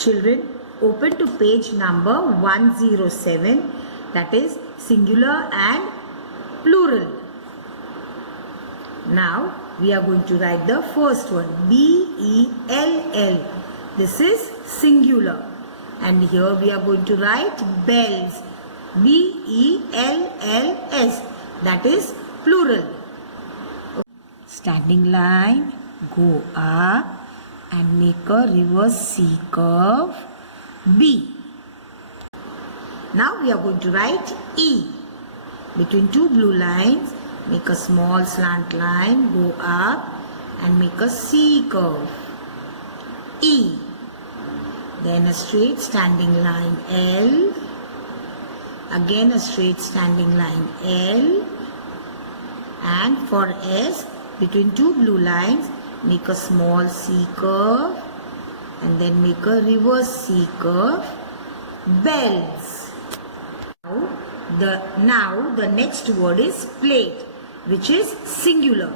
Children, open to page number 107, that is singular and plural. Now we are going to write the first one, B-E-L-L. This is singular. And here we are going to write bells, B-E-L-L-S. That is plural. Standing line, go up and make a reverse C curve, B. Now we are going to write E. Between two blue lines, make a small slant line, go up and make a C curve, E. Then a straight standing line, L. Again a straight standing line, L. And for S, between two blue lines, make a small C curve and then make a reverse C curve, bells. Now the next word is plate, which is singular.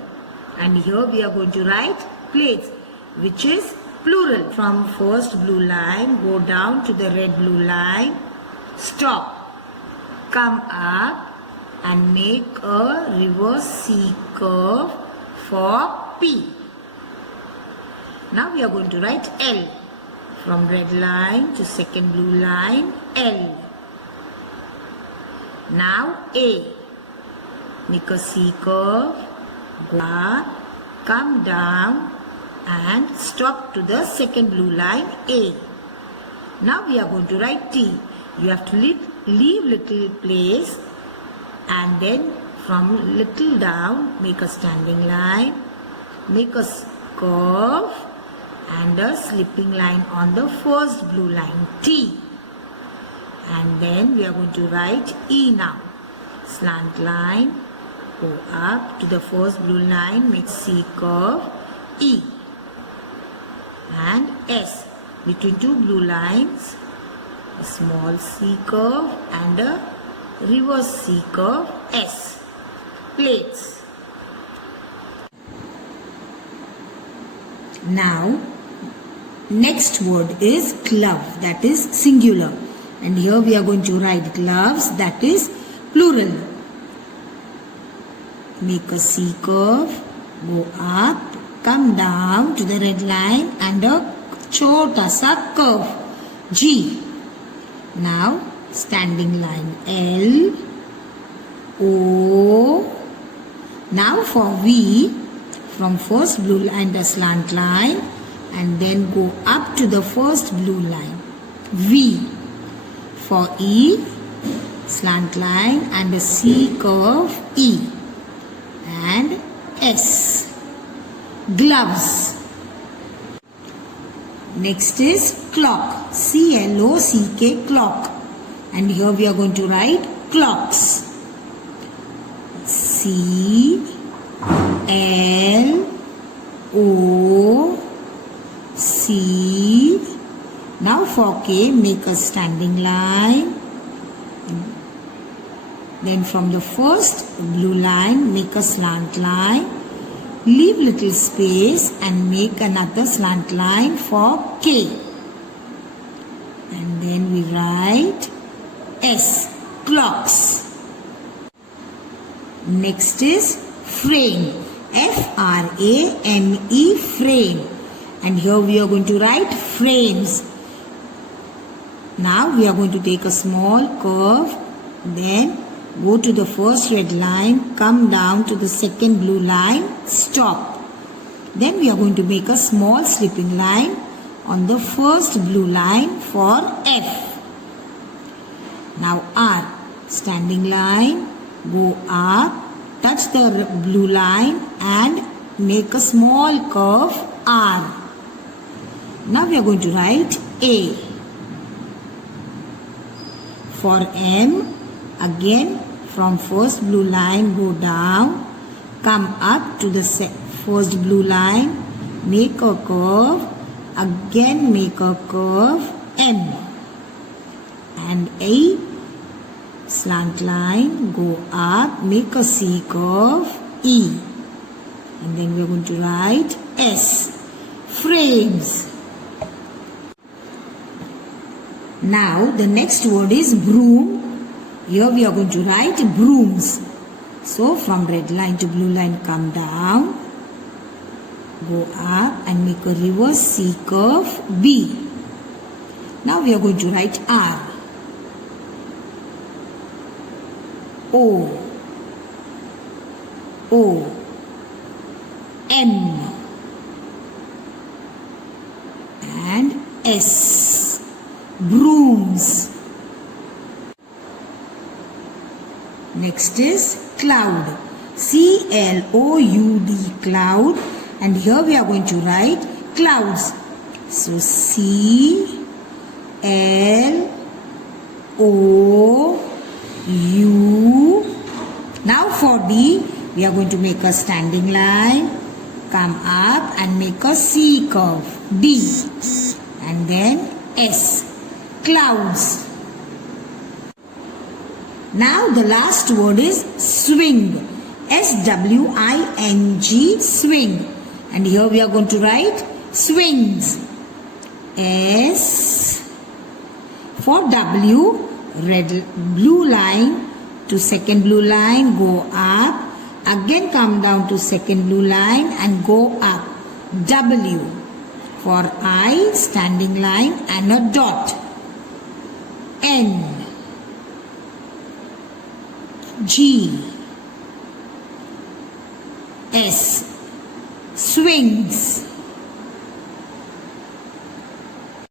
And here we are going to write plates, which is plural. From first blue line, go down to the red blue line, stop, come up and make a reverse C curve for P. Now we are going to write L. From red line to second blue line, L. Now A. Make a C curve, go up, come down and stop to the second blue line, A. Now we are going to write T. You have to leave little place and then from little down, make a standing line, make a curve and a slipping line on the first blue line, T. And then we are going to write E now. Slant line, go up to the first blue line, make C curve, E. And S. Between two blue lines, a small C curve and a reverse C curve, S. Plates. Now, next word is glove, that is singular. And here we are going to write gloves, that is plural. Make a C curve, go up, come down to the red line and a chota sa curve, G. Now, standing line L, O. Now for V, from first blue line a slant line and then go up to the first blue line, V. For E, slant line and a C curve, E. And S. Gloves. Next is clock, C-L-O-C-K, clock. And here we are going to write clocks. C-L-O-C. Now for K, make a standing line. Then from the first blue line, make a slant line. Leave little space and make another slant line for K. And then we write S, clocks. Next is frame, F-R-A-M-E, frame. And here we are going to write frames. Now we are going to take a small curve, then go to the first red line, come down to the second blue line, stop. Then we are going to make a small slipping line on the first blue line for F. Now R, standing line, go up, touch the blue line and make a small curve, R. Now we are going to write A. For M, again from first blue line go down, come up to the first blue line, make a curve, again make a curve, M. And A, slant line, go up, make a C curve, E. And then we are going to write S. Frames. Now the next word is broom. Here we are going to write brooms. So from red line to blue line, come down, go up and make a reverse C curve B. Now we are going to write R, O, O, M and S. Brooms. Next is cloud. C-L-O-U-D, cloud. And here we are going to write clouds. So C-L-O-U. Now for D, we are going to make a standing line, come up and make a C curve, D. And then S, clouds. Now the last word is swing. S-W-I-N-G, swing. And here we are going to write swings. S for W, red blue line to second blue line, go up. Again come down to second blue line and go up. W for I, standing line and a dot. N, G, S, swings.